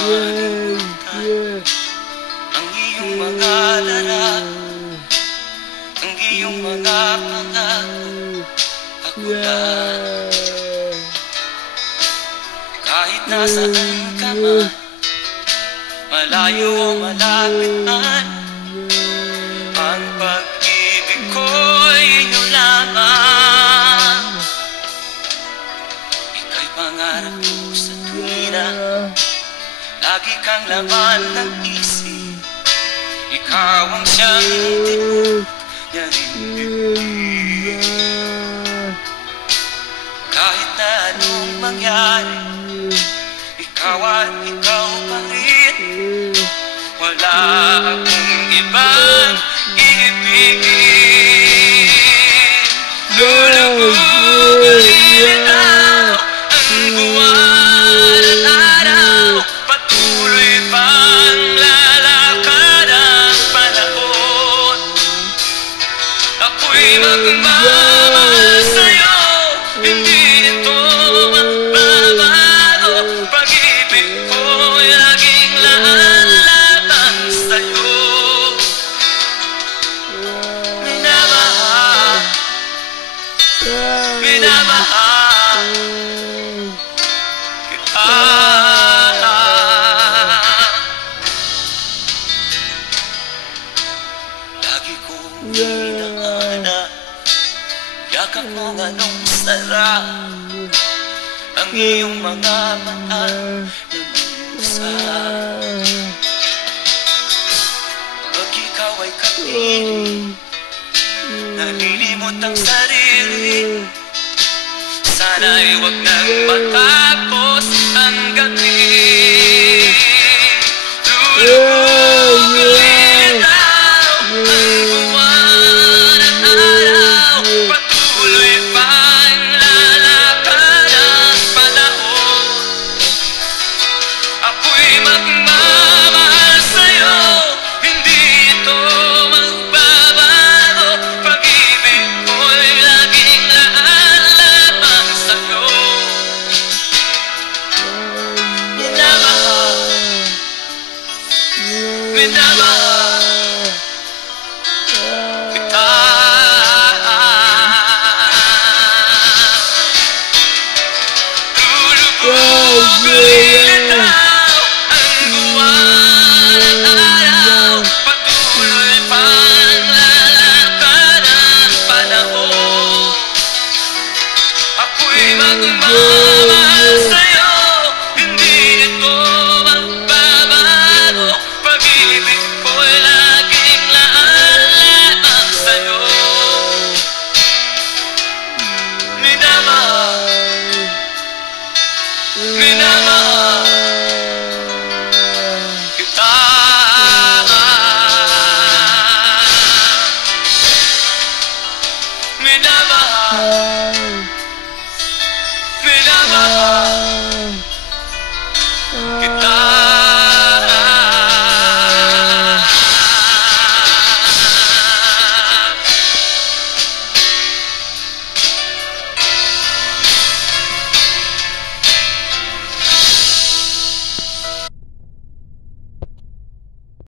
Kalimutan ang iyong mga larap, ang iyong mga pangako. Ako lang, kahit nasaan ka man, malayo o malapit man, ang pag-ibig ko'y inyo lamang. Ika'y pangarap ko sa tuwina, lagi kang laman ng isip. Ikaw ang siyang tibok niya rin bibig. Kahit na anong mangyari, ikaw at ikaw pa rin. Wala akong ibang iibigin. Lulubog ang ilaw, ang buwan at araw, patuloy pang lalakad ang panahon. Ako'y magmamahal sa'yo, hindi ito magbabago. Pag-ibig ko'y laging lalabang sa'yo. Minamahal, minamahal kita. Lagi kong hinahanap, yakap mo anong sarap, ang iyong mga mata nag-uusap. Pag ikaw ay kapiling, nalilimot ang sarili, sana'y wag nang mata